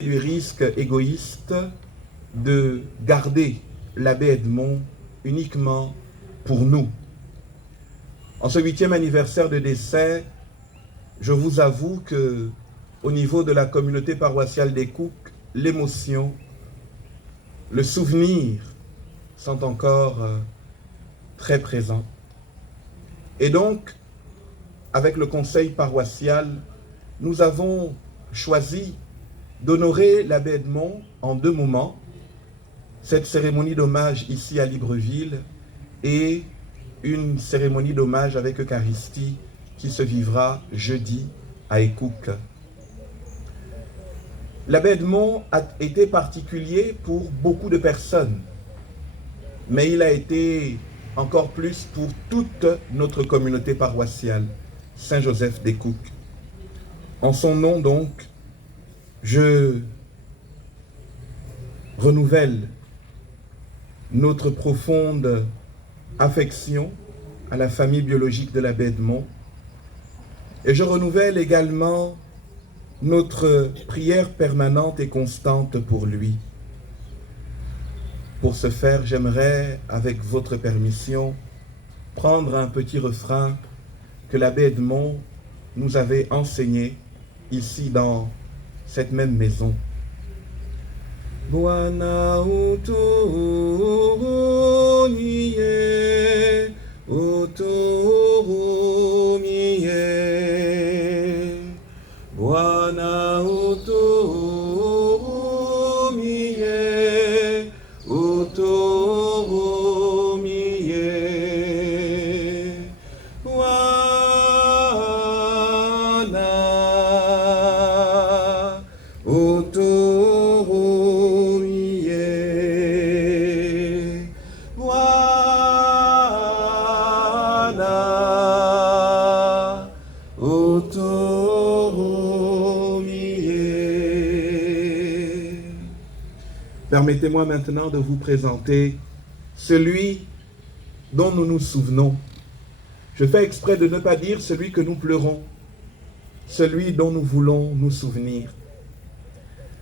du risque égoïste de garder l'abbé Edmond uniquement pour nous. En ce 8e anniversaire de décès, je vous avoue que, au niveau de la communauté paroissiale des Cook, l'émotion, le souvenir sont encore très présents. Et donc, avec le conseil paroissial, nous avons choisi d'honorer l'abbé Edmond en 2 moments, cette cérémonie d'hommage ici à Libreville et une cérémonie d'hommage avec Eucharistie qui se vivra jeudi à Ekouk. L'abbé Edmond a été particulier pour beaucoup de personnes, mais il a été encore plus pour toute notre communauté paroissiale, Saint-Joseph d'Ekouk. En son nom donc, je renouvelle notre profonde affection à la famille biologique de l'abbé Edmond et je renouvelle également notre prière permanente et constante pour lui. Pour ce faire, j'aimerais, avec votre permission, prendre un petit refrain que l'abbé Edmond nous avait enseigné ici dans cette même maison. Bwana uturumie, uturumie. Bwana uturumie, uturumie. Bwana uturumie. Bwana uturumie. Permettez-moi maintenant de vous présenter celui dont nous nous souvenons. Je fais exprès de ne pas dire celui que nous pleurons, celui dont nous voulons nous souvenir.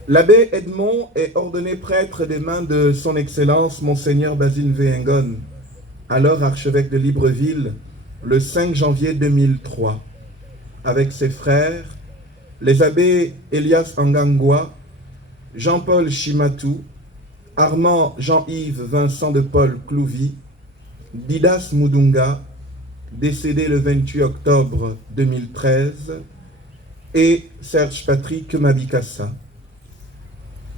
L'abbé Edmond est ordonné prêtre des mains de son Excellence Monseigneur Basile Nvengon, alors archevêque de Libreville, le 5 janvier 2003, avec ses frères, les abbés Elias Angangwa, Jean-Paul Chimatou, Armand Jean-Yves Vincent de Paul Clouvy, Didas Mudunga, décédé le 28 octobre 2013, et Serge Patrick Mabikassa.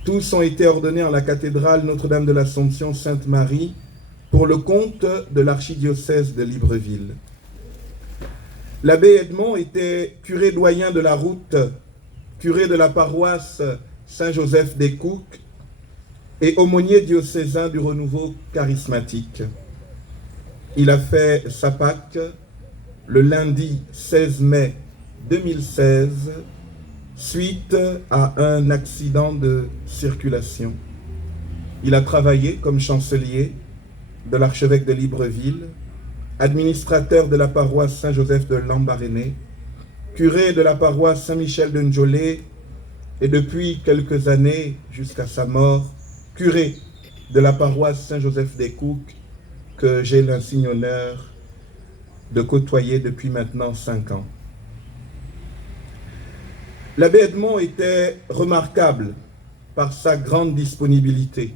Tous ont été ordonnés en la cathédrale Notre-Dame de l'Assomption Sainte-Marie pour le compte de l'archidiocèse de Libreville. L'abbé Edmond était curé doyen de la route, curé de la paroisse Saint-Joseph d'Ekouk et aumônier diocésain du renouveau charismatique. Il a fait sa Pâque le lundi 16 mai 2016 suite à un accident de circulation. Il a travaillé comme chancelier de l'archevêque de Libreville, administrateur de la paroisse Saint-Joseph de Lambaréné, curé de la paroisse Saint-Michel de Ndjolé et depuis quelques années, jusqu'à sa mort, curé de la paroisse Saint-Joseph d'Ekouk que j'ai l'insigne honneur de côtoyer depuis maintenant 5 ans. L'abbé Edmond était remarquable par sa grande disponibilité,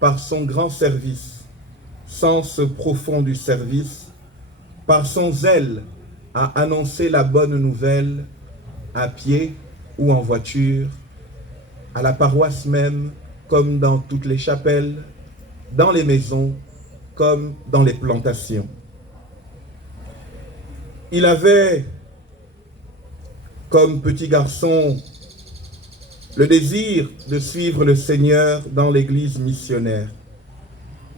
par son grand service, sens profond du service, par son zèle à annoncer la bonne nouvelle à pied ou en voiture, à la paroisse même, comme dans toutes les chapelles, dans les maisons, comme dans les plantations. Il avait, comme petit garçon, le désir de suivre le Seigneur dans l'église missionnaire.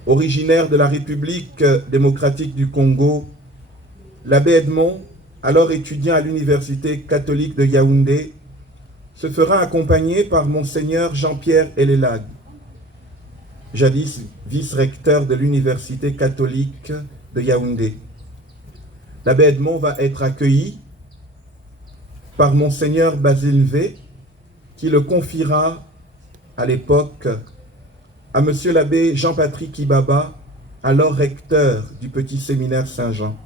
Originaire de la République démocratique du Congo, l'abbé Edmond, alors étudiant à l'université catholique de Yaoundé, se fera accompagner par Monseigneur Jean-Pierre Elelag, jadis vice-recteur de l'université catholique de Yaoundé. L'abbé Edmond va être accueilli par Monseigneur Basile V, qui le confiera à l'époque à monsieur l'abbé Jean-Patrick Ibaba, alors recteur du petit séminaire Saint-Jean.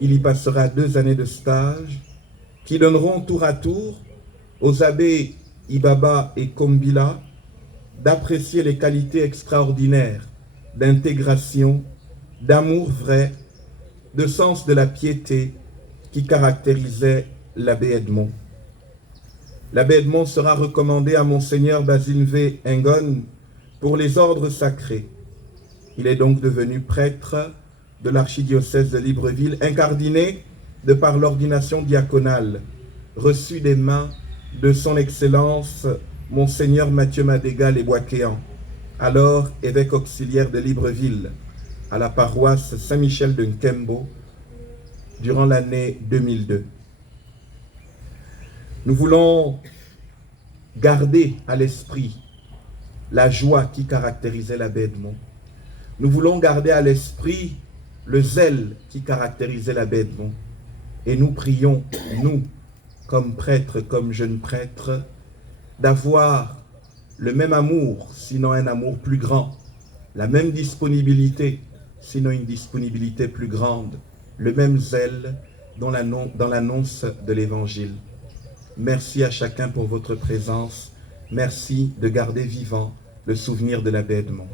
Il y passera 2 années de stage qui donneront tour à tour aux abbés Ibaba et Kombila d'apprécier les qualités extraordinaires d'intégration, d'amour vrai, de sens de la piété qui caractérisait l'abbé Edmond. L'abbé Edmond sera recommandé à Monseigneur Basile V. Engon pour les ordres sacrés. Il est donc devenu prêtre de l'archidiocèse de Libreville, incardiné de par l'ordination diaconale, reçue des mains de son Excellence Monseigneur Mathieu Madégal et Boisquéan, alors évêque auxiliaire de Libreville, à la paroisse Saint-Michel de Nkembo, durant l'année 2002. Nous voulons garder à l'esprit la joie qui caractérisait l'abbé Edmond. Nous voulons garder à l'esprit le zèle qui caractérisait l'abbé Edmond. Et nous prions, nous, comme prêtres, comme jeunes prêtres, d'avoir le même amour, sinon un amour plus grand, la même disponibilité, sinon une disponibilité plus grande, le même zèle dans l'annonce de l'Évangile. Merci à chacun pour votre présence. Merci de garder vivant le souvenir de l'abbé Edmond.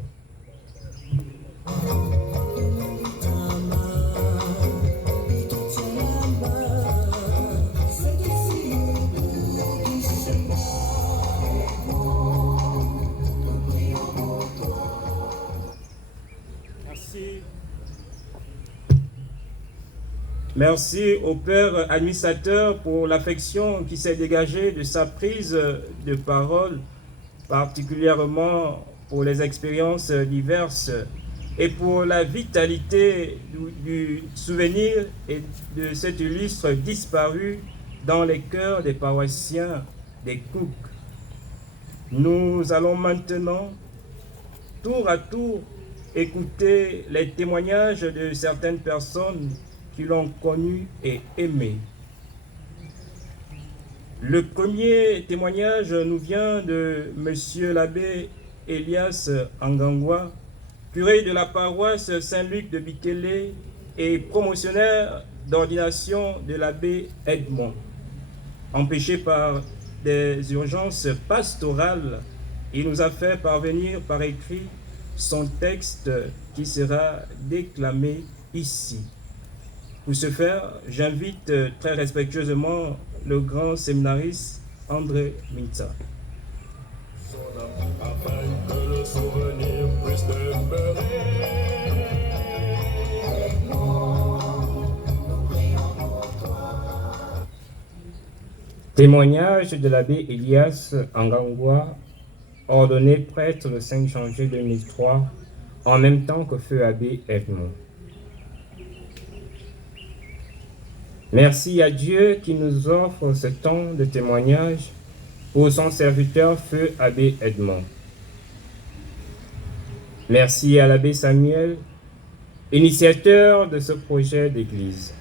Merci au Père administrateur pour l'affection qui s'est dégagée de sa prise de parole, particulièrement pour les expériences diverses et pour la vitalité du souvenir et de cet illustre disparu dans les cœurs des paroissiens des Cook. Nous allons maintenant, tour à tour, écouter les témoignages de certaines personnes qui l'ont connu et aimé. Le premier témoignage nous vient de monsieur l'abbé Elias Angangwa, curé de la paroisse Saint-Luc de Bikele et promotionnaire d'ordination de l'abbé Edmond. Empêché par des urgences pastorales, il nous a fait parvenir par écrit son texte qui sera déclamé ici. Pour ce faire, j'invite très respectueusement le grand séminariste André Minta. Afin que le souvenir puisse demeurer. Témoignage de l'abbé Elias Angangwa, ordonné prêtre le 5 janvier 2003, en même temps que feu abbé Edmond. Merci à Dieu qui nous offre ce temps de témoignage pour son serviteur feu abbé Edmond. Merci à l'abbé Samuel, initiateur de ce projet d'église.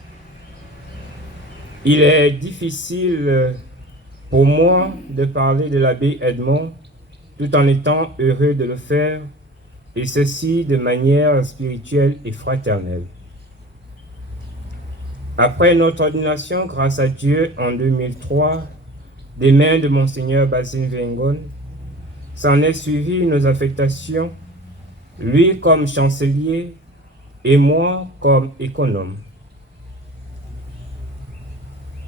Il est difficile pour moi de parler de l'abbé Edmond tout en étant heureux de le faire, et ceci de manière spirituelle et fraternelle. Après notre ordination, grâce à Dieu, en 2003, des mains de Monseigneur Basile Vengon, s'en est suivi nos affectations, lui comme chancelier et moi comme économe.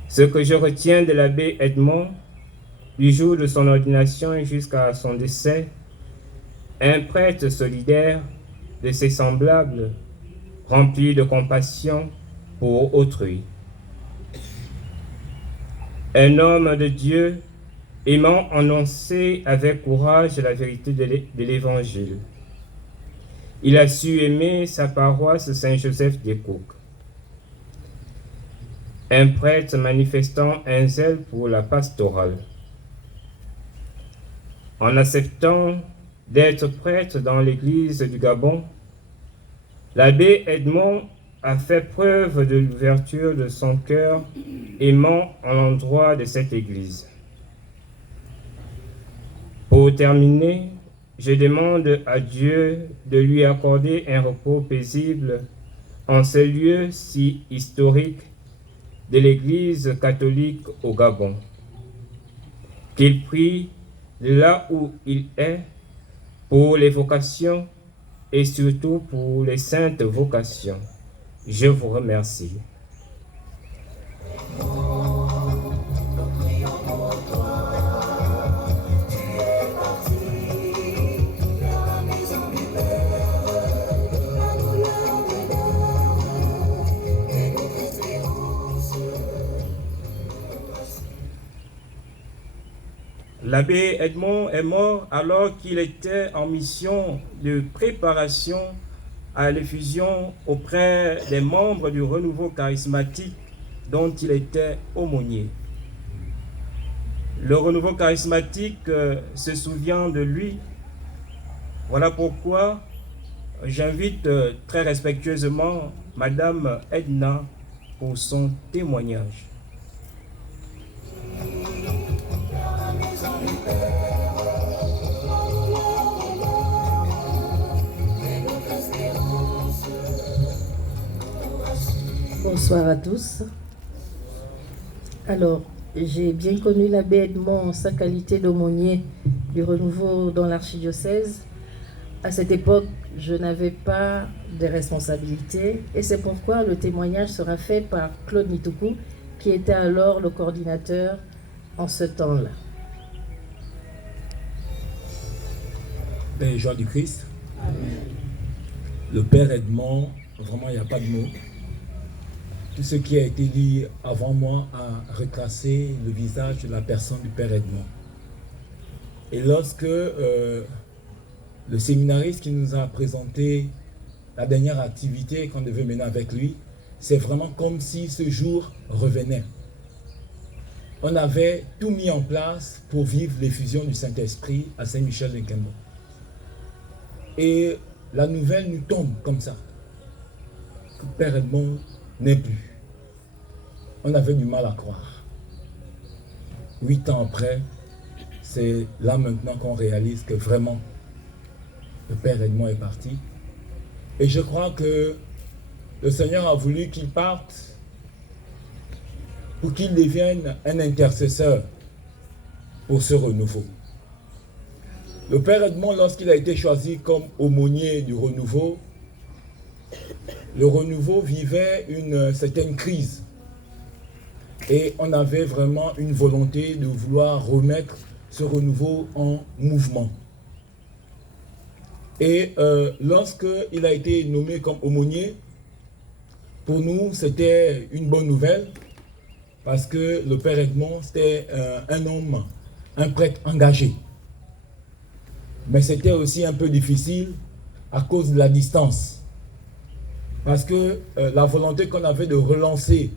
Ce que je retiens de l'abbé Edmond, du jour de son ordination jusqu'à son décès, un prêtre solidaire de ses semblables, rempli de compassion pour autrui. Un homme de Dieu aimant annoncer avec courage la vérité de l'Évangile. Il a su aimer sa paroisse Saint-Joseph des Cook. Un prêtre manifestant un zèle pour la pastorale. En acceptant d'être prêtre dans l'église du Gabon, l'abbé Edmond a fait preuve de l'ouverture de son cœur aimant en l'endroit de cette église. Pour terminer, je demande à Dieu de lui accorder un repos paisible en ce lieu si historique de l'Église catholique au Gabon. Qu'il prie de là où il est pour les vocations et surtout pour les saintes vocations. Je vous remercie. L'abbé Edmond est mort alors qu'il était en mission de préparation à l'effusion auprès des membres du renouveau charismatique dont il était aumônier. Le renouveau charismatique se souvient de lui. Voilà pourquoi j'invite très respectueusement Madame Edna pour son témoignage. Bonsoir à tous. Alors, j'ai bien connu l'abbé Edmond en sa qualité d'aumônier du renouveau dans l'archidiocèse. À cette époque, je n'avais pas de responsabilités et c'est pourquoi le témoignage sera fait par Claude Mitoukou, qui était alors le coordinateur en ce temps-là. Père Jean du Christ, le Père Edmond, vraiment il n'y a pas de mots. Tout ce qui a été dit avant moi a retracé le visage de la personne du Père Edmond. Et lorsque le séminariste qui nous a présenté la dernière activité qu'on devait mener avec lui, c'est vraiment comme si ce jour revenait. On avait tout mis en place pour vivre l'effusion du Saint-Esprit à Saint-Michel-de-Nkembo. Et la nouvelle nous tombe comme ça, que Père Edmond n'est plus. On avait du mal à croire. 8 ans après, c'est là maintenant qu'on réalise que vraiment, le Père Edmond est parti. Et je crois que le Seigneur a voulu qu'il parte pour qu'il devienne un intercesseur pour ce renouveau. Le Père Edmond, lorsqu'il a été choisi comme aumônier du renouveau, le renouveau vivait une certaine crise. Et on avait vraiment une volonté de vouloir remettre ce renouveau en mouvement. Et lorsqu'il a été nommé comme aumônier, pour nous, c'était une bonne nouvelle, parce que le Père Edmond, c'était un homme, un prêtre engagé. Mais c'était aussi un peu difficile à cause de la distance. Parce que la volonté qu'on avait de relancer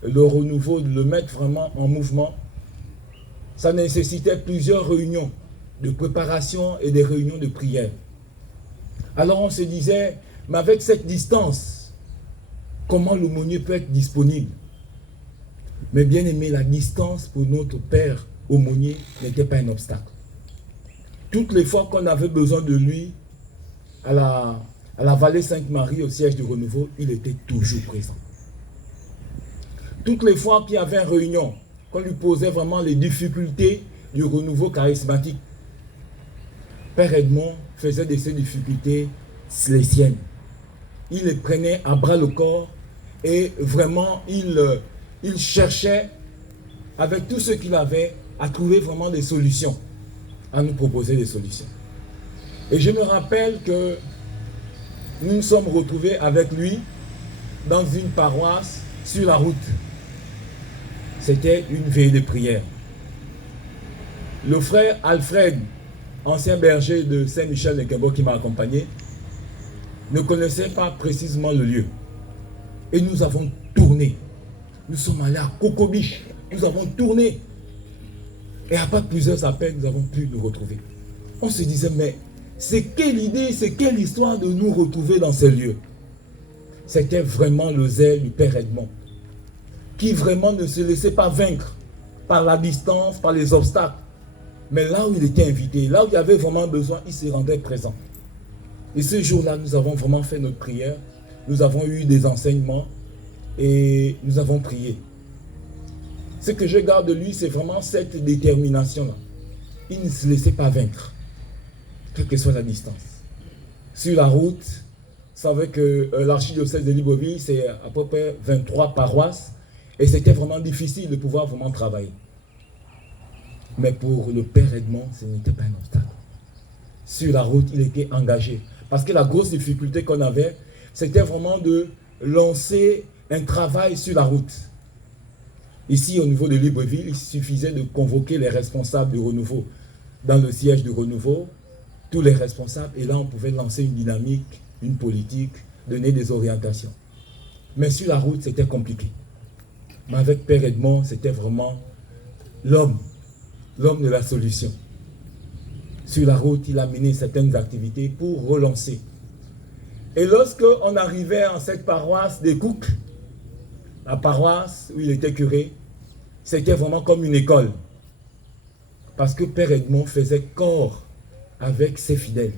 le renouveau, de le mettre vraiment en mouvement, ça nécessitait plusieurs réunions de préparation et des réunions de prière. Alors on se disait, mais avec cette distance, comment l'aumônier peut être disponible? Mais bien aimé, la distance pour notre Père aumônier n'était pas un obstacle. Toutes les fois qu'on avait besoin de lui, à la vallée Sainte-Marie, au siège du renouveau, il était toujours présent. Toutes les fois qu'il y avait une réunion, qu'on lui posait vraiment les difficultés du renouveau charismatique, Père Edmond faisait de ces difficultés les siennes. Il les prenait à bras le corps et vraiment il cherchait, avec tout ce qu'il avait, à trouver vraiment des solutions, à nous proposer des solutions. Et je me rappelle que nous nous sommes retrouvés avec lui dans une paroisse sur la route. C'était une veillée de prière. Le frère Alfred, ancien berger de Saint-Michel-de-Nkembo qui m'a accompagné, ne connaissait pas précisément le lieu. Et nous avons tourné. Nous sommes allés à Cocobiche. Nous avons tourné. Et après plusieurs appels, nous avons pu nous retrouver. On se disait, mais c'est quelle idée, c'est quelle histoire de nous retrouver dans ces lieux? C'était vraiment le zèle du Père Edmond, qui vraiment ne se laissait pas vaincre par la distance, par les obstacles. Mais là où il était invité, là où il y avait vraiment besoin, il se rendait présent. Et ce jour-là, nous avons vraiment fait notre prière. Nous avons eu des enseignements et nous avons prié. Ce que je garde de lui, c'est vraiment cette détermination-là. Il ne se laissait pas vaincre, quelle que soit la distance. Sur la route, vous savez que l'archidiocèse de Libreville, c'est à peu près 23 paroisses. Et c'était vraiment difficile de pouvoir vraiment travailler. Mais pour le Père Edmond, ce n'était pas un obstacle. Sur la route, il était engagé. Parce que la grosse difficulté qu'on avait, c'était vraiment de lancer un travail sur la route. Ici, au niveau de Libreville, il suffisait de convoquer les responsables du renouveau. Dans le siège du renouveau, tous les responsables, et là, on pouvait lancer une dynamique, une politique, donner des orientations. Mais sur la route, c'était compliqué. Mais avec Père Edmond, c'était vraiment l'homme de la solution. Sur la route, il a mené certaines activités pour relancer. Et lorsque on arrivait en cette paroisse des Cook, la paroisse où il était curé, c'était vraiment comme une école. Parce que Père Edmond faisait corps avec ses fidèles.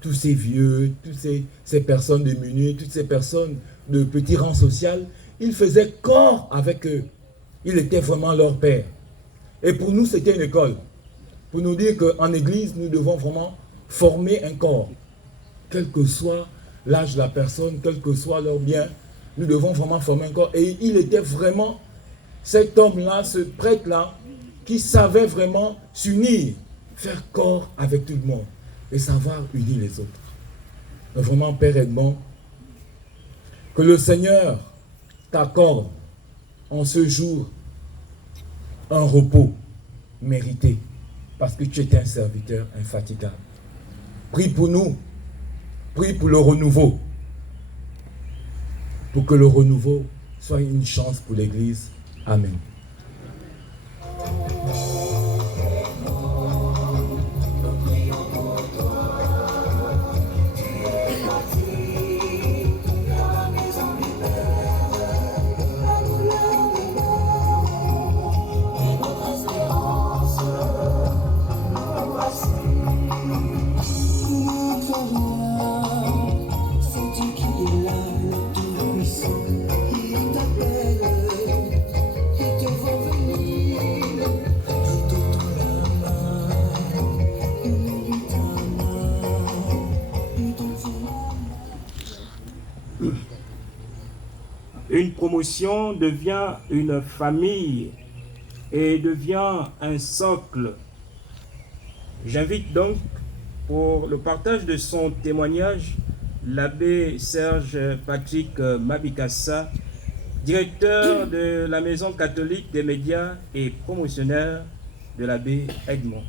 Tous ces vieux, toutes ces personnes démunies, toutes ces personnes de petit rang social, il faisait corps avec eux. Il était vraiment leur père. Et pour nous, c'était une école. Pour nous dire qu'en église, nous devons vraiment former un corps. Quel que soit l'âge de la personne, quel que soit leur bien, nous devons vraiment former un corps. Et il était vraiment cet homme-là, ce prêtre-là, qui savait vraiment s'unir, faire corps avec tout le monde et savoir unir les autres. Donc vraiment, Père Edmond, que le Seigneur t'accorde en ce jour un repos mérité parce que tu es un serviteur infatigable. Prie pour nous, prie pour le renouveau, pour que le renouveau soit une chance pour l'Église. Amen. Une promotion devient une famille et devient un socle. J'invite donc pour le partage de son témoignage l'abbé Serge Patrick Mabikassa, directeur de la Maison catholique des médias et promotionnaire de l'abbé Edmond.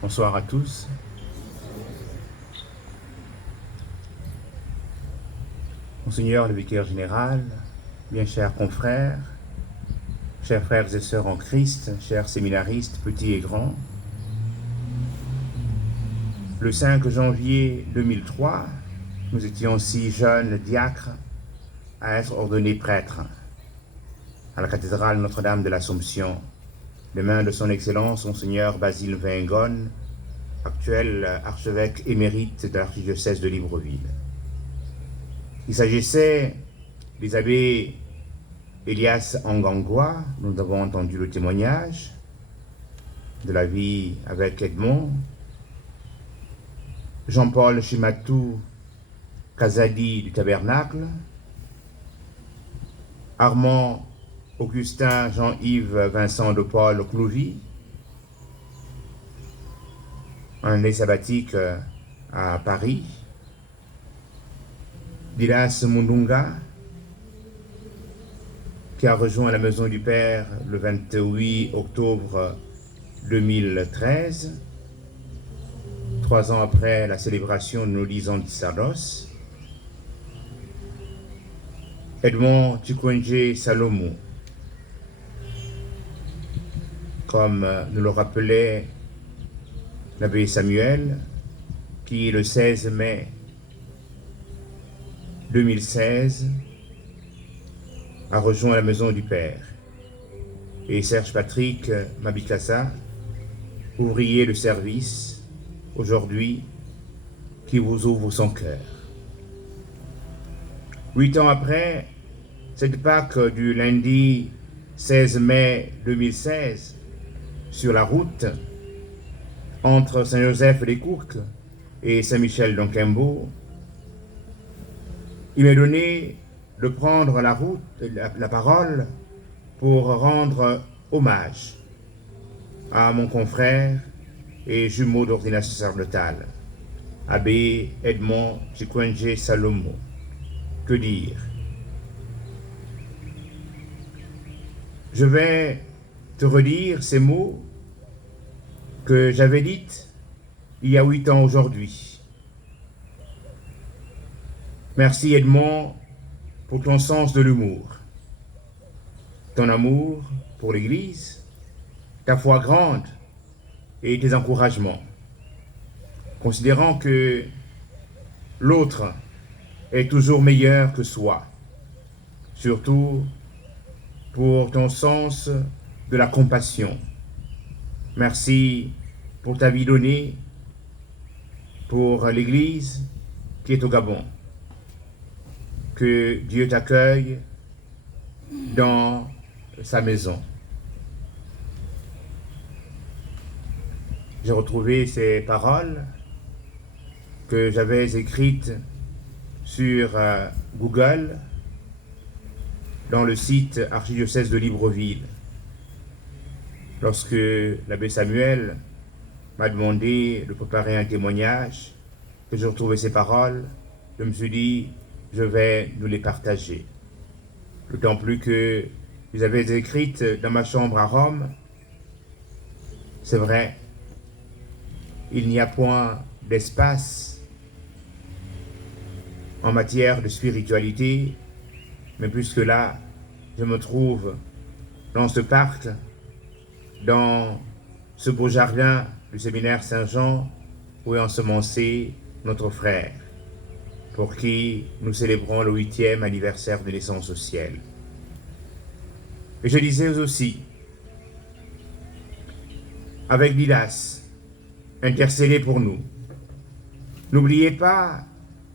Bonsoir à tous. Monseigneur le vicaire général, bien chers confrères, chers frères et sœurs en Christ, chers séminaristes, petits et grands, le 5 janvier 2003, nous étions 6 jeunes diacres à être ordonnés prêtres à la cathédrale Notre-Dame de l'Assomption, des mains de son Excellence, Monseigneur Basile Vingon, actuel archevêque émérite de l'archidiocèse de Libreville. Il s'agissait des abbés Elias Angangwa, nous avons entendu le témoignage de la vie avec Edmond, Jean-Paul Chimatou Kazadi du Tabernacle, Armand Augustin Jean-Yves Vincent de Paul Clouvy, un année sabbatique à Paris, Dilas Mundunga, qui a rejoint la Maison du Père le 28 octobre 2013, 3 ans après la célébration de nos 10 ans de sacerdoce. Edmond Chikwenje Salomo, comme nous le rappelait l'abbé Samuel, qui le 16 mai 2016 a rejoint la maison du Père, et Serge Patrick Mabikassa, ouvrier de service, aujourd'hui, qui vous ouvre son cœur. 8 ans après, cette Pâque du lundi 16 mai 2016, sur la route entre Saint-Joseph-les-Courques et Saint-Michel-d'Onkembo, il m'est donné de prendre la parole pour rendre hommage à mon confrère et jumeau d'ordination sacerdotale, abbé Edmond Chikwenje Salomo. Que dire? Je vais te redire ces mots que j'avais dit il y a 8 ans aujourd'hui. Merci Edmond pour ton sens de l'humour, ton amour pour l'Église, ta foi grande et tes encouragements, considérant que l'autre est toujours meilleur que soi, surtout pour ton sens de la compassion. Merci pour ta vie donnée pour l'Église qui est au Gabon. Que Dieu t'accueille dans sa maison. J'ai retrouvé ces paroles que j'avais écrites sur Google dans le site archidiocèse de Libreville. Lorsque l'abbé Samuel m'a demandé de préparer un témoignage, que j'ai retrouvé ces paroles, je me suis dit, je vais nous les partager. D'autant plus que je les avais écrites dans ma chambre à Rome. C'est vrai, il n'y a point d'espace en matière de spiritualité, mais plus que là, je me trouve dans ce parc, dans ce beau jardin du séminaire Saint-Jean, où est ensemencé notre frère, pour qui nous célébrons le 8e anniversaire de naissance au ciel. Et je disais aussi, avec Didas, intercédez pour nous. N'oubliez pas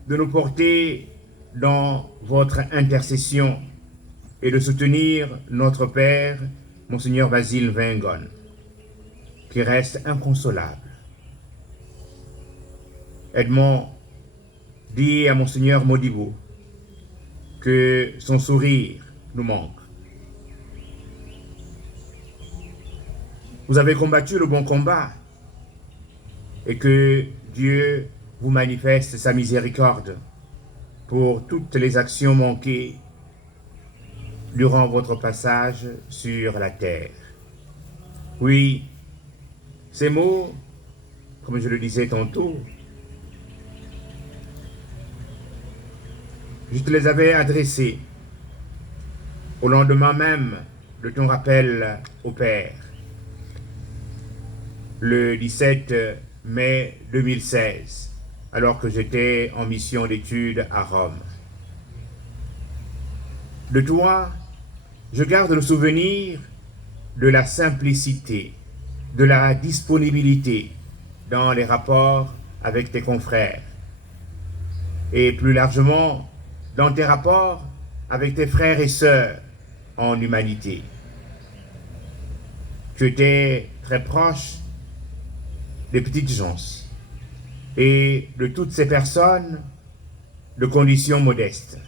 de nous porter dans votre intercession et de soutenir notre Père, Monseigneur Basile Vingon, qui reste inconsolable. Edmond dit à Monseigneur Modibo que son sourire nous manque. Vous avez combattu le bon combat et que Dieu vous manifeste sa miséricorde pour toutes les actions manquées durant votre passage sur la terre. Oui, ces mots, comme je le disais tantôt, je te les avais adressés au lendemain même de ton rappel au Père, le 17 mai 2016, alors que j'étais en mission d'études à Rome. De toi, je garde le souvenir de la simplicité, de la disponibilité dans les rapports avec tes confrères, et plus largement dans tes rapports avec tes frères et sœurs en humanité. Tu étais très proche des petites gens et de toutes ces personnes de conditions modestes,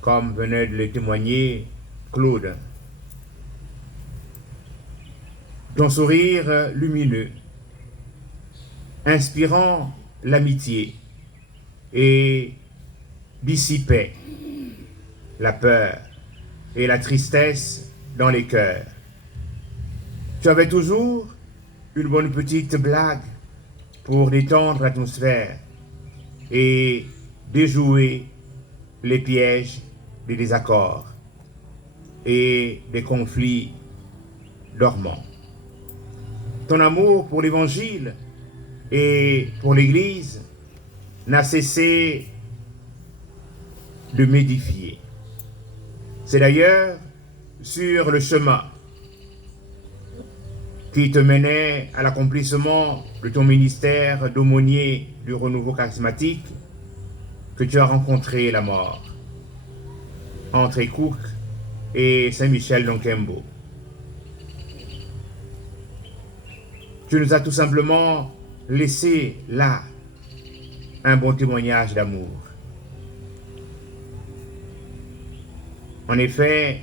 comme venait de le témoigner Claude. Ton sourire lumineux, inspirant l'amitié et dissipait la peur et la tristesse dans les cœurs. Tu avais toujours une bonne petite blague pour détendre l'atmosphère et déjouer les pièges des désaccords et des conflits dormants. Ton amour pour l'Évangile et pour l'Église n'a cessé de m'édifier. C'est d'ailleurs sur le chemin qui te menait à l'accomplissement de ton ministère d'aumônier du renouveau charismatique que tu as rencontré la mort entre Ekouk et Saint-Michel-d'Onkembo. Tu nous as tout simplement laissé là un bon témoignage d'amour. En effet,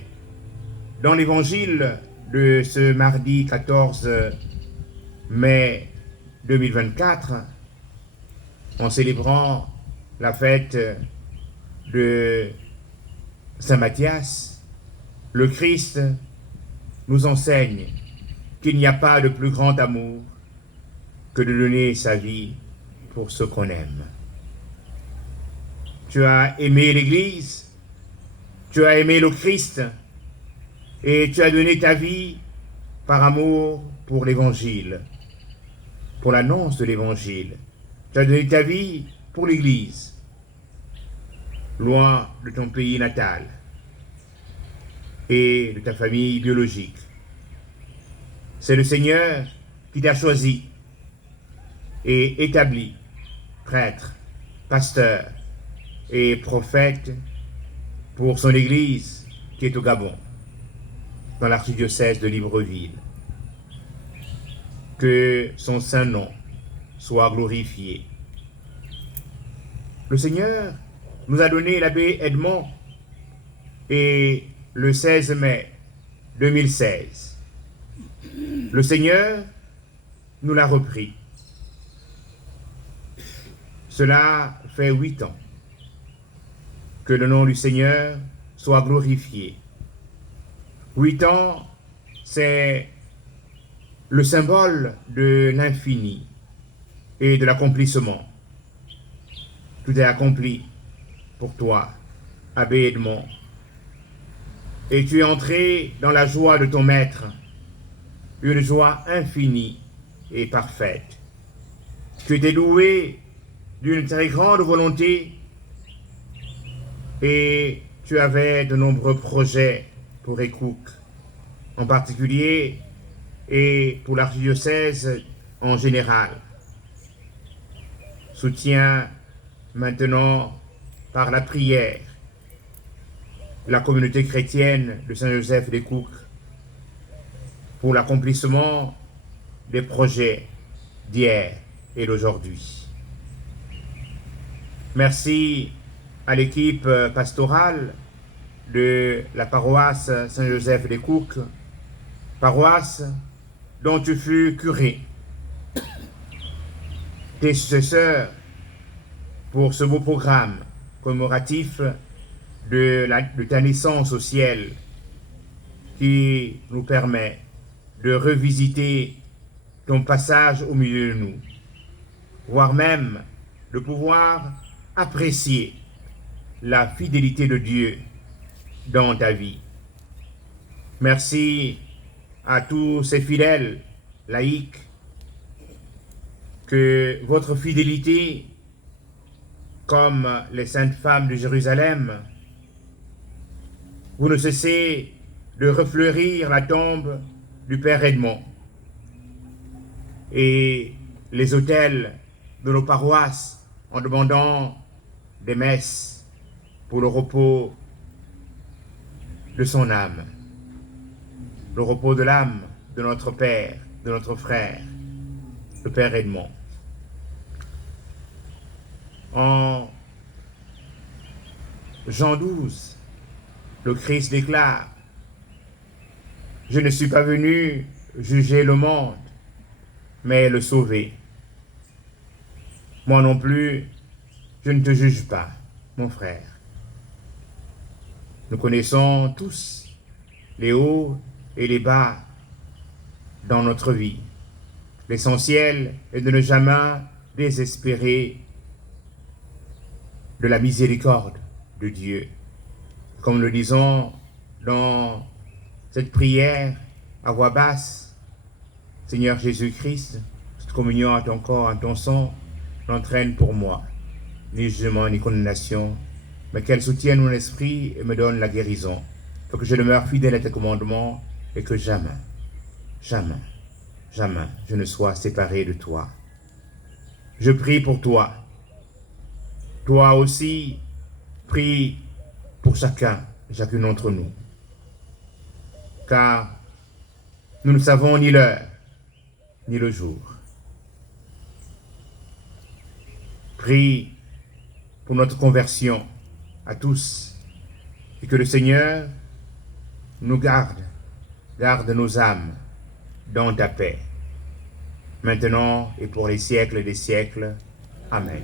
dans l'évangile de ce mardi 14 mai 2024, en célébrant la fête de Saint Matthias, le Christ nous enseigne qu'il n'y a pas de plus grand amour que de donner sa vie pour ceux qu'on aime. Tu as aimé l'Église, tu as aimé le Christ, et tu as donné ta vie par amour pour l'Évangile, pour l'annonce de l'Évangile. Tu as donné ta vie pour l'Église, loin de ton pays natal et de ta famille biologique. C'est le Seigneur qui t'a choisi et établi prêtre, pasteur et prophète pour son Église qui est au Gabon, dans l'archidiocèse de Libreville. Que son saint nom soit glorifié. Le Seigneur nous a donné l'abbé Edmond et le 16 mai 2016, le Seigneur nous l'a repris. Cela fait 8 ans. Que le nom du Seigneur soit glorifié. 8 ans, c'est le symbole de l'infini et de l'accomplissement. Tout est accompli pour toi, abbé Edmond. Et tu es entré dans la joie de ton maître, une joie infinie et parfaite. Tu étais doué d'une très grande volonté et tu avais de nombreux projets pour Ekouk, en particulier, et pour l'archidiocèse en général. Soutiens maintenant par la prière la communauté chrétienne de Saint-Joseph d'Ekouk pour l'accomplissement des projets d'hier et d'aujourd'hui. Merci à l'équipe pastorale de la paroisse Saint-Joseph d'Ekouk, paroisse dont tu fus curé. Tes successeurs pour ce beau programme commémoratif de ta naissance au ciel qui nous permet de revisiter ton passage au milieu de nous, voire même de pouvoir apprécier la fidélité de Dieu dans ta vie. Merci à tous ces fidèles laïcs, que votre fidélité, comme les saintes femmes de Jérusalem, vous ne cessez de refleurir la tombe du Père Edmond et les autels de nos paroisses en demandant des messes pour le repos de son âme, le repos de l'âme de notre Père, de notre frère, le Père Edmond. En Jean 12, le Christ déclare: « Je ne suis pas venu juger le monde, mais le sauver. Moi non plus, je ne te juge pas, mon frère. » Nous connaissons tous les hauts et les bas dans notre vie. L'essentiel est de ne jamais désespérer de la miséricorde de Dieu. Comme nous le disons dans cette prière à voix basse, Seigneur Jésus-Christ, cette communion à ton corps, à ton sang, n'entraîne pour moi ni jugement ni condamnation, mais qu'elle soutienne mon esprit et me donne la guérison, pour que je demeure fidèle à tes commandements et que jamais, jamais, jamais je ne sois séparé de toi. Je prie pour toi. Toi aussi, prie pour chacune d'entre nous. Car nous ne savons ni l'heure, ni le jour. Prie pour notre conversion à tous, et que le Seigneur nous garde nos âmes dans ta paix, maintenant et pour les siècles des siècles. Amen.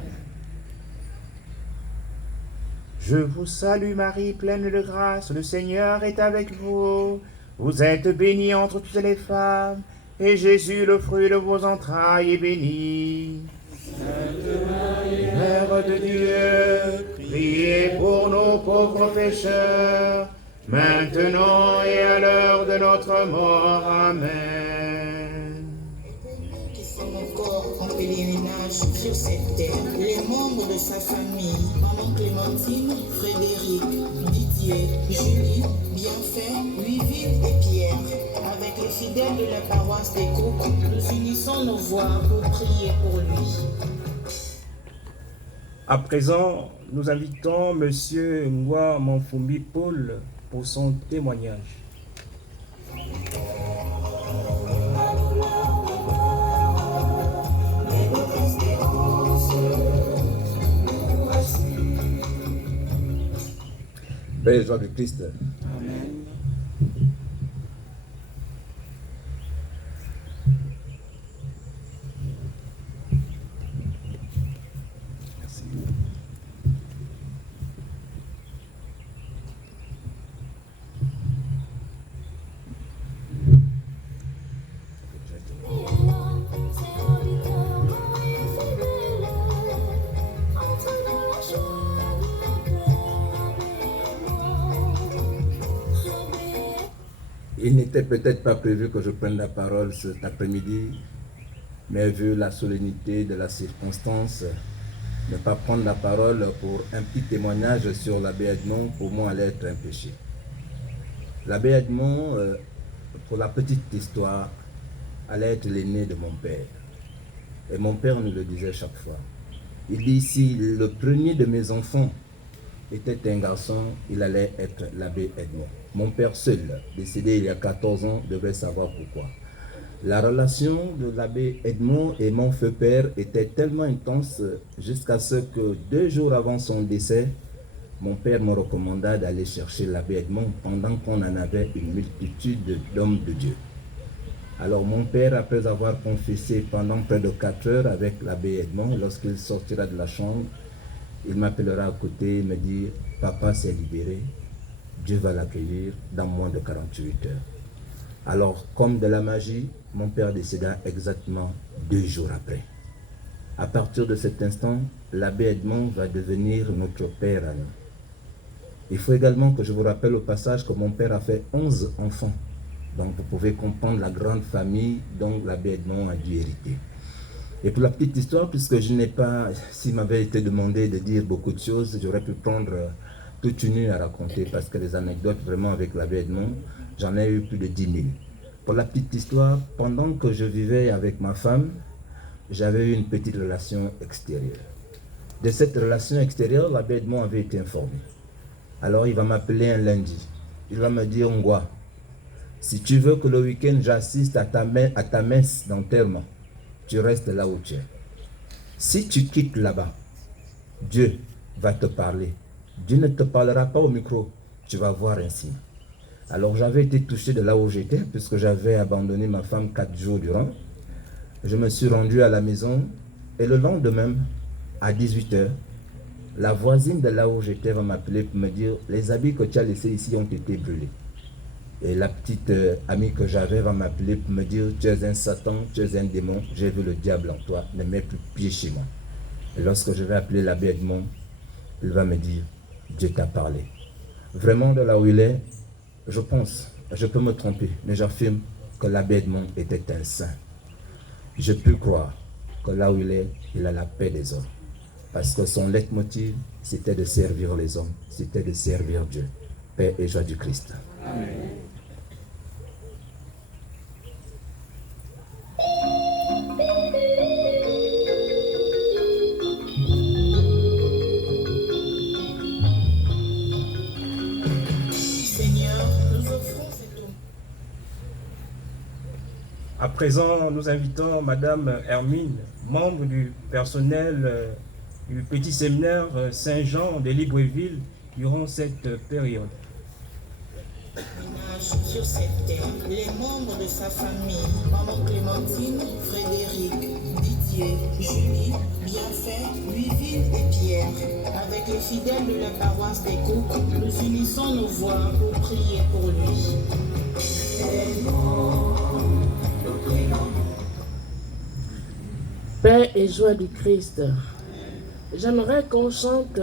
Je vous salue Marie, pleine de grâce, le Seigneur est avec vous. Vous êtes bénie entre toutes les femmes, et Jésus, le fruit de vos entrailles, est béni. Sainte Marie, Mère de Dieu, priez pour nos pauvres pécheurs, maintenant et à l'heure de notre mort. Amen. Qui sommes encore en pèlerinage sur cette terre, les membres de sa famille, Maman Clémentine, Frédéric, Didier, Julie, Bienfait, Louis-Ville et Pierre. Avec les fidèles de la paroisse des Coupes, nous unissons nos voix pour prier pour lui. À présent, nous invitons M. Ngwa Manfumbi Paul pour son témoignage. Belle joie de Christ. Amen. Il n'était peut-être pas prévu que je prenne la parole cet après-midi, mais vu la solennité de la circonstance, ne pas prendre la parole pour un petit témoignage sur l'abbé Edmond, pour moi, allait être un péché. L'abbé Edmond, pour la petite histoire, allait être l'aîné de mon père. Et mon père nous le disait chaque fois. Il dit, si le premier de mes enfants était un garçon, il allait être l'abbé Edmond. Mon père seul, décédé il y a 14 ans, devait savoir pourquoi. La relation de l'abbé Edmond et mon feu père était tellement intense jusqu'à ce que 2 jours avant son décès, mon père me recommanda d'aller chercher l'abbé Edmond pendant qu'on en avait une multitude d'hommes de Dieu. Alors mon père, après avoir confessé pendant près de 4 heures avec l'abbé Edmond, lorsqu'il sortira de la chambre, il m'appellera à côté et me dit « Papa s'est libéré, Dieu va l'accueillir dans moins de 48 heures. » Alors, comme de la magie, mon père décéda exactement 2 jours après. À partir de cet instant, l'abbé Edmond va devenir notre père à nous. Il faut également que je vous rappelle au passage que mon père a fait 11 enfants. Donc vous pouvez comprendre la grande famille dont l'abbé Edmond a dû hériter. Et pour la petite histoire, puisque je n'ai pas, s'il m'avait été demandé de dire beaucoup de choses, j'aurais pu prendre toute une nuit à raconter, parce que les anecdotes vraiment avec l'abbé Edmond, j'en ai eu plus de 10 000. Pour la petite histoire, pendant que je vivais avec ma femme, j'avais eu une petite relation extérieure. De cette relation extérieure, l'abbé Edmond avait été informé. Alors il va m'appeler un lundi. Il va me dire, Ngwa, si tu veux que le week-end j'assiste à ta messe d'enterrement, tu restes là où tu es. Si tu quittes là-bas, Dieu va te parler. Dieu ne te parlera pas au micro, tu vas voir un signe. Alors j'avais été touché de là où j'étais, puisque j'avais abandonné ma femme 4 jours durant. Je me suis rendu à la maison et le lendemain, à 18 h, la voisine de là où j'étais va m'appeler pour me dire « Les habits que tu as laissés ici ont été brûlés ». Et la petite amie que j'avais va m'appeler pour me dire « Tu es un Satan, tu es un démon, j'ai vu le diable en toi, ne mets plus pied chez moi ». Et lorsque je vais appeler l'abbé Edmond, il va me dire Dieu t'a parlé. Vraiment, de là où il est, je pense, je peux me tromper, mais j'affirme que l'abbé Edmond était un saint. Je peux croire que là où il est, il a la paix des hommes. Parce que son leitmotiv, c'était de servir les hommes, c'était de servir Dieu. Paix et joie du Christ. Amen. À présent, nous invitons Madame Hermine, membre du personnel du petit séminaire Saint-Jean de Libreville, durant cette période. Sur cette terre, les membres de sa famille, Maman Clémentine, Frédéric, Didier, Julie, Bienfait, Louisville et Pierre. Avec les fidèles de la paroisse des Coupes, nous unissons nos voix pour prier pour lui. Paix et joie du Christ. J'aimerais qu'on chante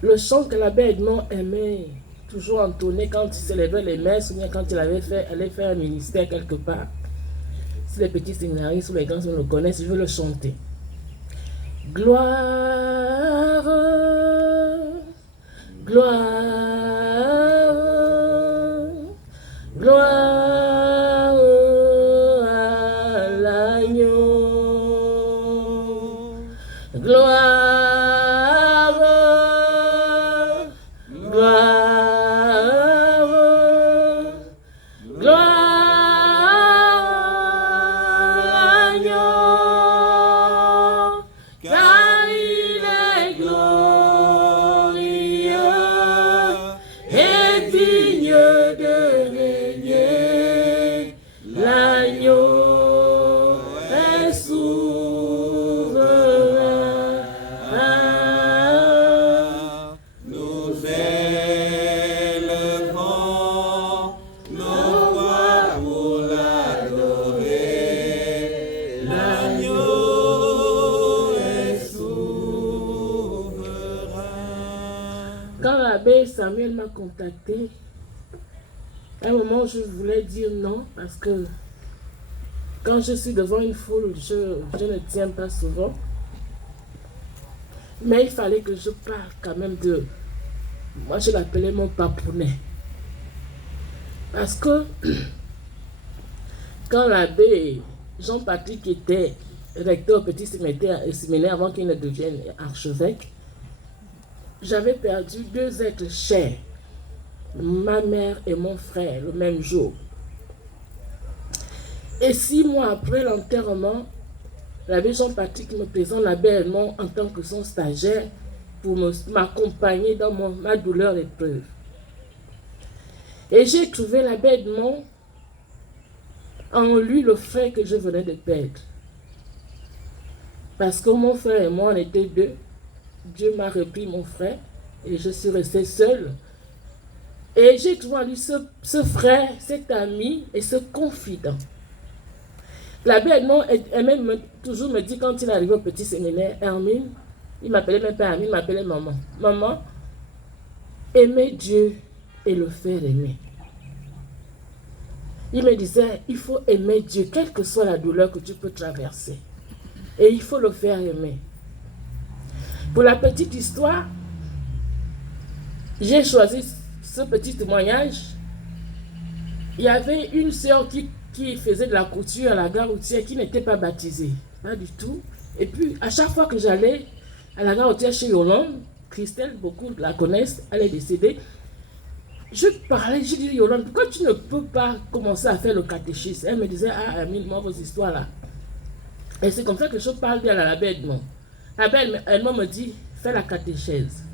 le chant que l'abbé Edmond aimait toujours entonner quand il célébrait les messes ou bien quand il allait faire un ministère quelque part. Si les petits séminaristes ou les grands le connaissent, je veux le chanter. Gloire, gloire, gloire à l'agneau. Gloire, gloire, gloire à l'agneau, car il est glorieux et digne de régner. L'agneau est souverain. Nous élevons nos voix pour l'adorer. L'agneau est souverain. Quand l'abbé Samuel m'a contacté, à un moment je voulais dire non parce que quand je suis devant une foule, je ne tiens pas souvent. Mais il fallait que je parle quand même de... Moi, je l'appelais mon papounet. Parce que quand l'abbé Jean-Patrick était recteur au petit séminaire avant qu'il ne devienne archevêque, j'avais perdu 2 êtres chers, ma mère et mon frère, le même jour. Et 6 mois après l'enterrement, l'abbé Jean-Patrick me présente l'abbé Edmond en tant que son stagiaire pour m'accompagner dans ma douleur d'épreuve. Et j'ai trouvé l'abbé Edmond en lui le frère que je venais de perdre. Parce que mon frère et moi, on était 2. Dieu m'a repris mon frère et je suis restée seule. Et j'ai trouvé en lui ce frère, cet ami et ce confident. L'abbé Edmond toujours me dit quand il arrive au petit séminaire, Hermine, il m'appelait même pas Hermine, il m'appelait maman. Maman, aimer Dieu et le faire aimer. Il me disait, il faut aimer Dieu, quelle que soit la douleur que tu peux traverser. Et il faut le faire aimer. Pour la petite histoire, j'ai choisi ce petit témoignage. Il y avait une sœur qui faisait de la couture à la gare routière qui n'était pas baptisée. Pas du tout. Et puis, à chaque fois que j'allais à la gare routière chez Yolande, Christelle, beaucoup la connaissent, elle est décédée. Je parlais, je dis, Yolande, pourquoi tu ne peux pas commencer à faire le catéchisme? Elle me disait, ah, Amine, moi, vos histoires là. Et c'est comme ça que je parle bien à l'abbé Edmond. L'abbé Edmond me dit, fais la catéchèse.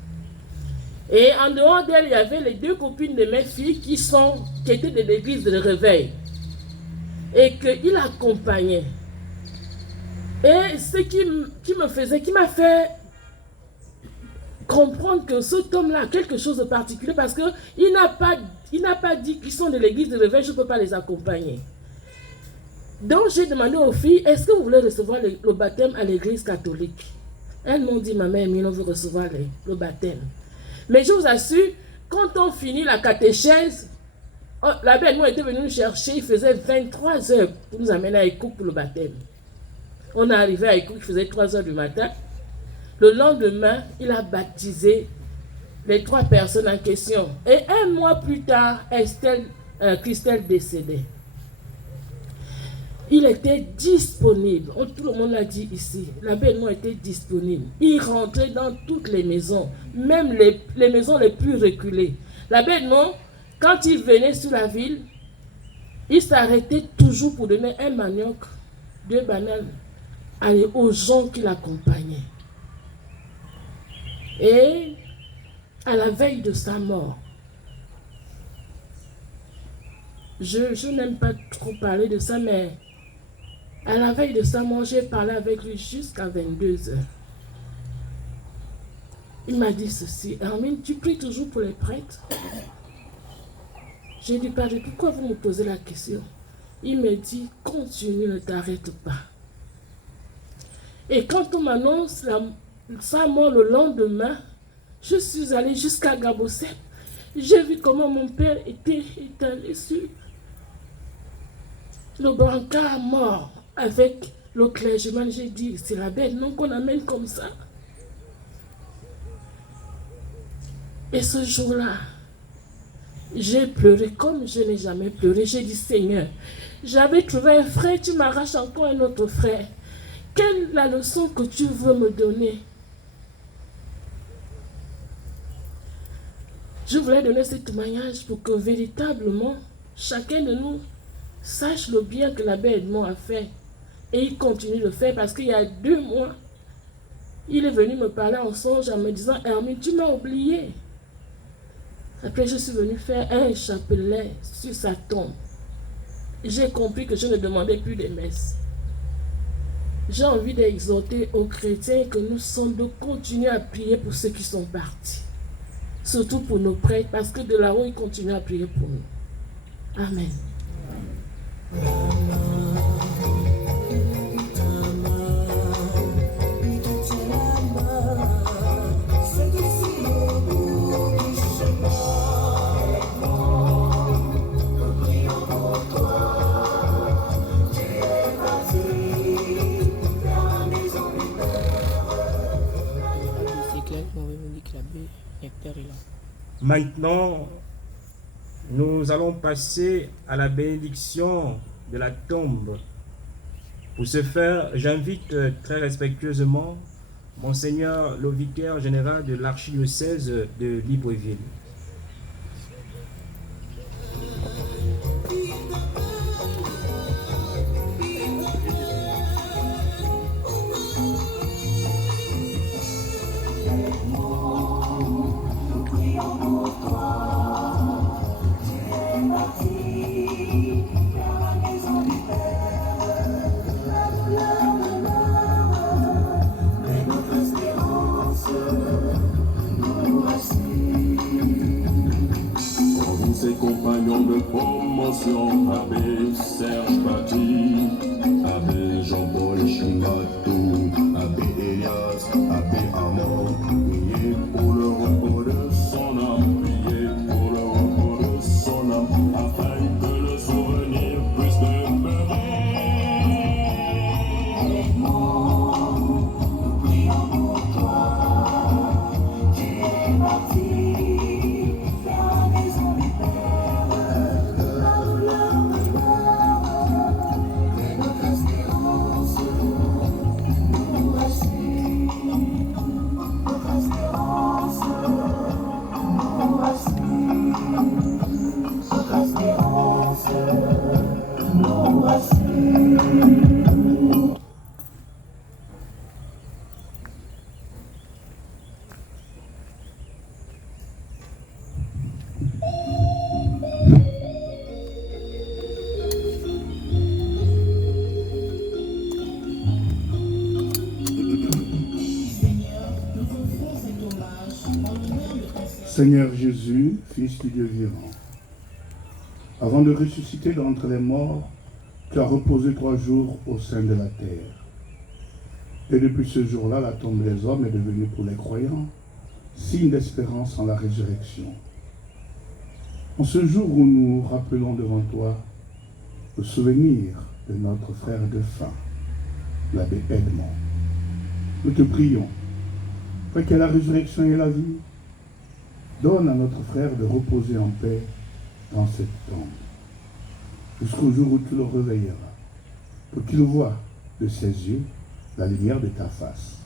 Et en dehors d'elle, il y avait les 2 copines de mes filles qui étaient de l'église de réveil. Et qu'il accompagnait. Et ce qui m'a fait comprendre que cet homme-là a quelque chose de particulier parce qu'il n'a pas dit qu'ils sont de l'église de réveil, je ne peux pas les accompagner. Donc j'ai demandé aux filles, est-ce que vous voulez recevoir le baptême à l'église catholique? Elles m'ont dit, ma mère, on veut recevoir le baptême. Mais je vous assure, quand on finit la catéchèse, l'abbé Edmond était venu nous chercher, il faisait 23 heures pour nous amener à Ekouk pour le baptême. On est arrivé à Ekouk, il faisait 3 heures du matin. Le lendemain, il a baptisé les 3 personnes en question. Et 1 mois plus tard, Christelle décédait. Il était disponible. Tout le monde l'a dit ici. L'abbé Edmond était disponible. Il rentrait dans toutes les maisons, même les maisons les plus reculées. L'abbé Edmond, quand il venait sur la ville, il s'arrêtait toujours pour donner un manioc, 2 bananes aux gens qui l'accompagnaient. Et à la veille de sa mort, je n'aime pas trop parler de ça, mais à la veille de sa mort, j'ai parlé avec lui jusqu'à 22 heures. Il m'a dit ceci: Hermine, tu pries toujours pour les prêtres? J'ai dit: Père, pourquoi vous me posez la question? Il me dit: continue, ne t'arrête pas. Et quand on m'annonce sa mort le lendemain, je suis allée jusqu'à Gabosset. J'ai vu comment mon père était étalé sur le brancard mort avec le clergyman. J'ai dit: c'est la bête, non, qu'on amène comme ça. Et ce jour-là, j'ai pleuré comme je n'ai jamais pleuré. J'ai dit: Seigneur, j'avais trouvé un frère, tu m'arraches encore un autre frère. Quelle est la leçon que tu veux me donner? Je voulais donner ce témoignage pour que véritablement chacun de nous sache le bien que l'abbé Edmond a fait. Et il continue de faire, parce qu'il y a 2 mois, il est venu me parler en songe en me disant: Hermine, tu m'as oublié. Après, je suis venue faire un chapelet sur sa tombe. J'ai compris que je ne demandais plus des messes. J'ai envie d'exhorter aux chrétiens que nous sommes de continuer à prier pour ceux qui sont partis. Surtout pour nos prêtres, parce que de là-haut, ils continuent à prier pour nous. Amen. Maintenant, nous allons passer à la bénédiction de la tombe. Pour ce faire, j'invite très respectueusement Monseigneur le vicaire général de l'archidiocèse de Libreville. Compagnons de promotion, Abbé Serge Paty, Abbé Jean-Paul Chimbatou, Abbé Elias, Abbé Armand, priez pour le repos de son âme, priez pour le repos de son âme, afin que le souvenir puisse demeurer. Nous prions pour toi, tu es parti. Seigneur Jésus, Fils du Dieu vivant, avant de ressusciter d'entre les morts, tu as reposé 3 jours au sein de la terre. Et depuis ce jour-là, la tombe des hommes est devenue pour les croyants signe d'espérance en la résurrection. En ce jour où nous rappelons devant toi le souvenir de notre frère défunt, l'abbé Edmond, nous te prions, afin que la résurrection et la vie donne à notre frère de reposer en paix dans cette tombe, jusqu'au jour où tu le réveilleras, pour qu'il voie de ses yeux la lumière de ta face,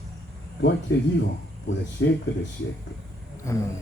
toi qui es vivant pour les siècles des siècles. Amen.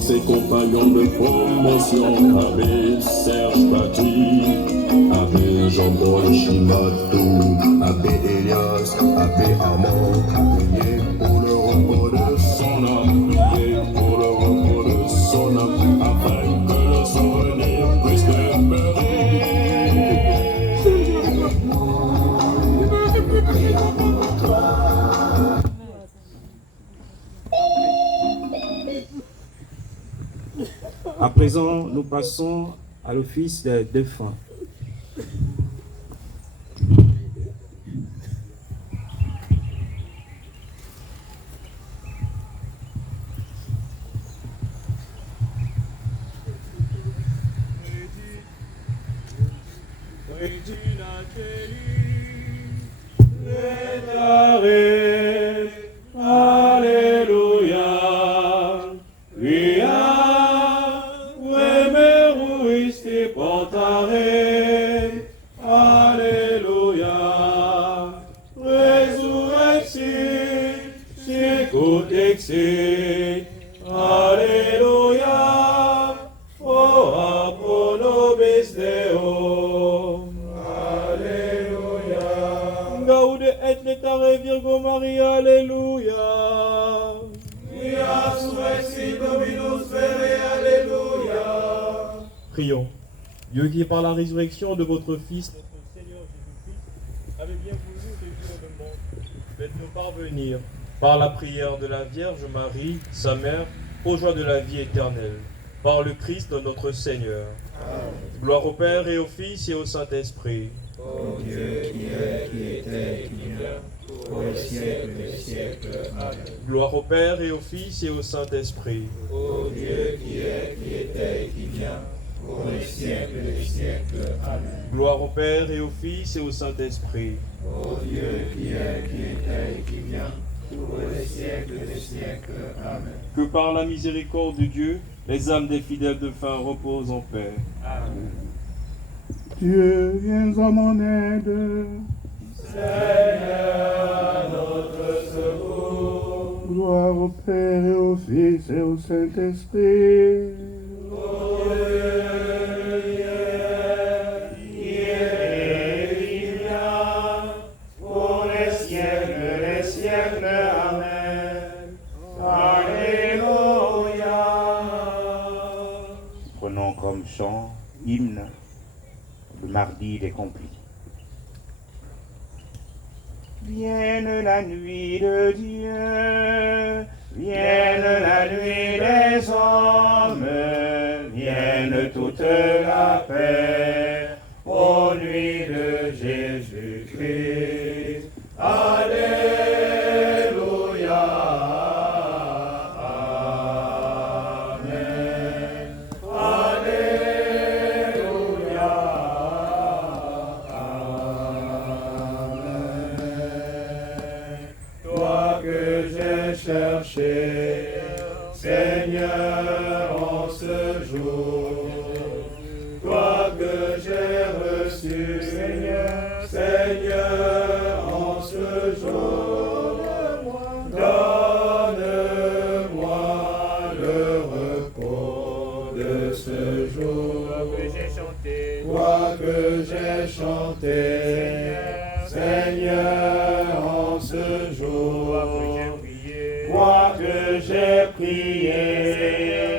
Ses compagnons de promotion, Abbé Serge Paty, Abbé Jean-Paul Chimatou, Abbé Elias, Abbé Armand, priez pour le repos de son âme, priez pour le repos de son âme, afin que le souvenir puisse demeurer. À présent, nous passons à l'office des défunts. Alléluia, oh pro nobis Deo. Alléluia. Gaude et letare Virgo Maria, Alléluia. Quia surrexit Dominus vere, Alléluia. Prions. Dieu qui par la résurrection de votre Fils, notre Seigneur Jésus-Christ, avait bien voulu réjouir le monde, faites-nous parvenir, par la prière de la Vierge Marie, sa mère, aux joies de la vie éternelle, par le Christ notre Seigneur. Amen. Gloire au Père et au Fils et au Saint-Esprit. Ô Dieu qui est, qui était, qui vient, pour les siècles des siècles. Amen. Gloire au Père et au Fils et au Saint-Esprit. Ô Dieu qui est, qui était, qui vient, pour les siècles des siècles. Amen. Gloire au Père et au Fils et au Saint-Esprit. Ô Dieu qui est, qui était et qui vient, pour les siècles des siècles. Amen. Que par la miséricorde de Dieu, les âmes des fidèles de fin reposent en paix. Amen. Dieu, viens à mon aide. Seigneur, notre secours. Gloire au Père et au Fils et au Saint-Esprit. Ô Dieu qui est et qui vient, pour les siècles des siècles. Amen. Alléluia. Prenons comme chant, hymne, le mardi des complis. Vienne la nuit de Dieu, vienne la nuit des hommes, vienne toute la paix, ô nuit de Jésus-Christ. Alléluia. Amen. Alléluia. Amen. Toi que j'ai cherché, Seigneur, en ce jour, toi que j'ai reçu, Seigneur, Seigneur, en ce jour, donne-moi le repos de ce jour. Toi que j'ai chanté, Seigneur, en ce jour, toi que j'ai prié,